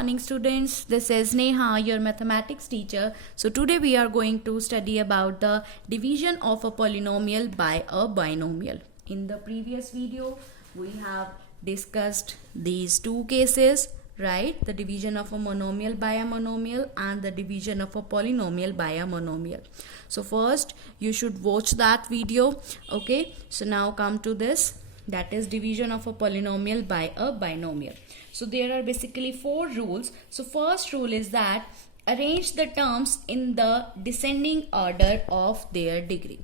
Morning students, this is Neha, your mathematics teacher. So today we are going to study about the division of a polynomial by a binomial. In the previous video we have discussed these two cases, right? The division of a monomial by a monomial and the division of a polynomial by a monomial. So first you should watch that video. Okay, so now come to this, that is division of a polynomial by a binomial. So there are basically four rules. So first rule is that arrange the terms in the descending order of their degree.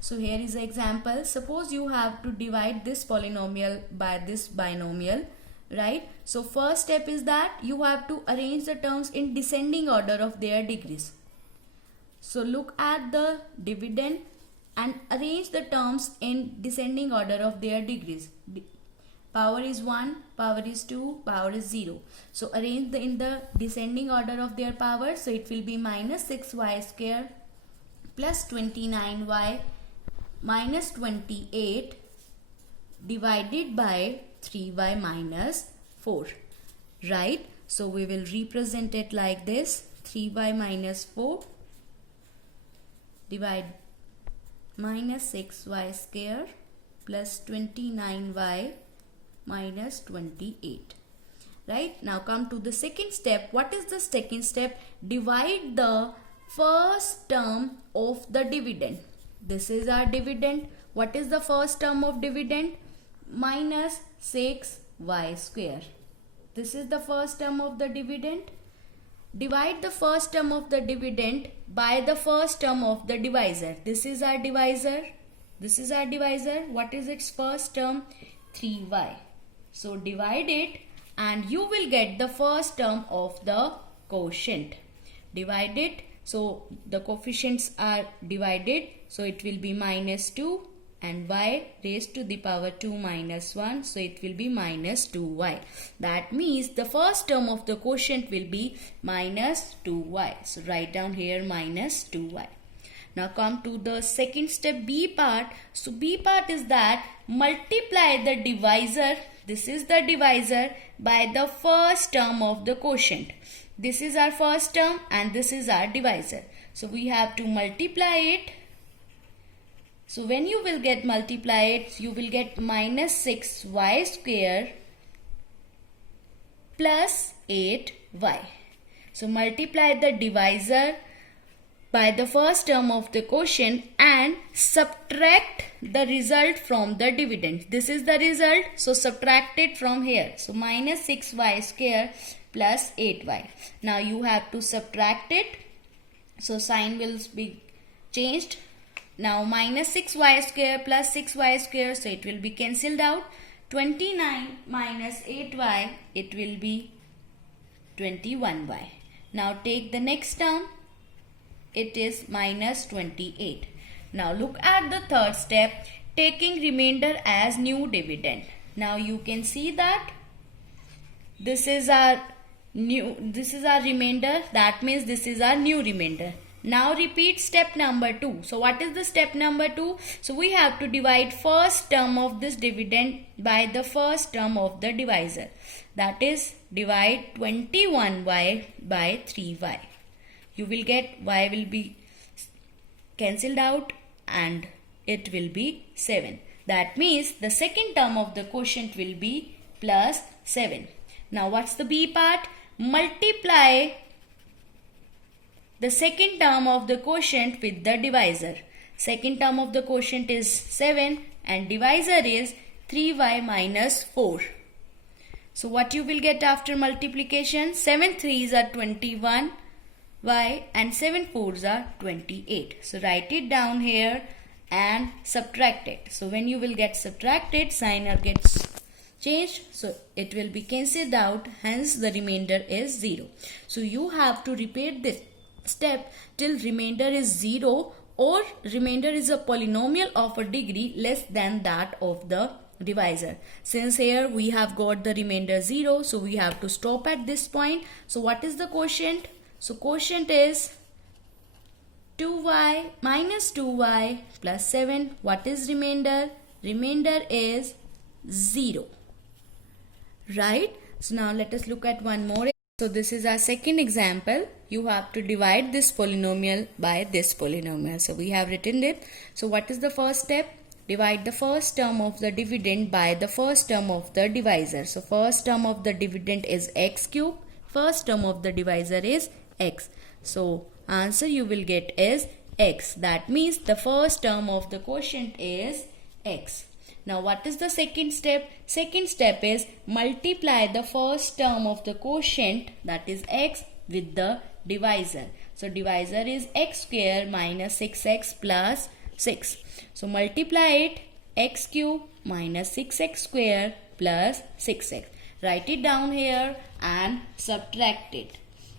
So here is an example. Suppose you have to divide this polynomial by this binomial, right? So first step is that you have to arrange the terms in descending order of their degrees. So look at the dividend and arrange the terms in descending order of their degrees. Power is 1, power is 2, power is 0. So arrange in the descending order of their power. So it will be minus 6y square plus 29y minus 28 divided by 3y minus 4. Right? So we will represent it like this. 3y minus 4 divide minus 6y square plus 29y minus 28. Right? Now come to the second step. What is the second step? Divide the first term of the dividend. This is our dividend. What is the first term of dividend? Minus 6y square. This is the first term of the dividend. Divide the first term of the dividend by the first term of the divisor. This is our divisor. This is our divisor. What is its first term? 3y. So divide it and you will get the first term of the quotient. Divide it. So the coefficients are divided. So it will be minus 2 and y raised to the power 2 minus 1. So it will be minus 2y. That means the first term of the quotient will be minus 2y. So write down here minus 2y. Now come to the second step, B part. So B part is that multiply the divisor. This is the divisor by the first term of the quotient. This is our first term and this is our divisor. So we have to multiply it. So when you will get multiply it, you will get minus 6y square plus 8y. So multiply the divisor by the first term of the quotient and subtract the result from the dividend. This is the result, so subtract it from here. So minus 6y square plus 8y. Now you have to subtract it. So sign will be changed. Now minus 6y square plus 6y square, so it will be cancelled out. 29 minus 8y, it will be 21y. Now take the next term. It is minus 28. Now look at the third step, taking remainder as new dividend. Now you can see that this is our remainder. That means this is our new remainder. Now repeat step number 2. So what is the step number 2? So we have to divide first term of this dividend by the first term of the divisor. That is divide 21y by 3y. You will get y will be cancelled out and it will be 7. That means the second term of the quotient will be plus 7. Now what's the B part? Multiply the second term of the quotient with the divisor. Second term of the quotient is 7 and divisor is 3y minus 4. So what you will get after multiplication? 7 3s are 21. Y and 7 4s are 28. So write it down here and subtract it. So when you will get subtracted, sign gets changed. So it will be cancelled out. Hence the remainder is 0. So you have to repeat this step till remainder is 0 or remainder is a polynomial of a degree less than that of the divisor. Since here we have got the remainder 0, so we have to stop at this point. So what is the quotient? So quotient is 2y minus 2y plus 7. What is remainder? Remainder is 0. Right? So now let us look at one more So this is our second example. You have to divide this polynomial by this polynomial. So we have written it. So what is the first step? Divide the first term of the dividend by the first term of the divisor. So first term of the dividend is x cube. First term of the divisor is x. So answer you will get is x. That means the first term of the quotient is x. Now what is the second step? Second step is multiply the first term of the quotient, that is x, with the divisor. So divisor is x square minus 6x plus 6. So multiply it, x cube minus 6x square plus 6x. Write it down here and subtract it.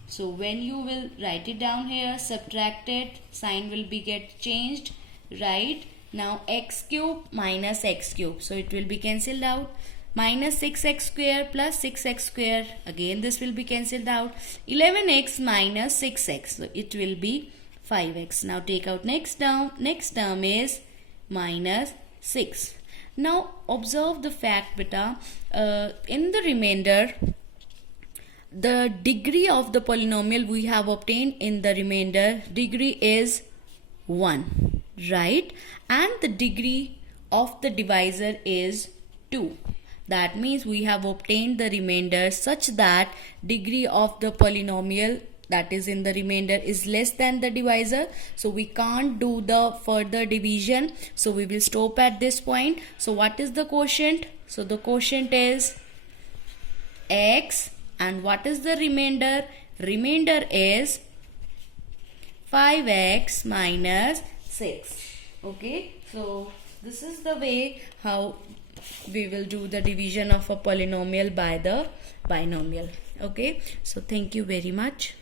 So when you will write it down here, subtract it, sign will be get changed, right? Now x cube minus x cube, so it will be cancelled out. Minus 6x square plus 6x square, again this will be cancelled out. 11x minus 6x, so it will be 5x. Now take out next term is minus 6. Now observe the fact beta, in the remainder the degree of the polynomial we have obtained in the remainder degree is 1, right? And the degree of the divisor is 2. That means we have obtained the remainder such that degree of the polynomial that is in the remainder is less than the divisor. So we can't do the further division. So we will stop at this point. So what is the quotient? So the quotient is x. And what is the remainder? Remainder is 5x minus 6. Okay, so this is the way how we will do the division of a polynomial by the binomial. Okay, so thank you very much.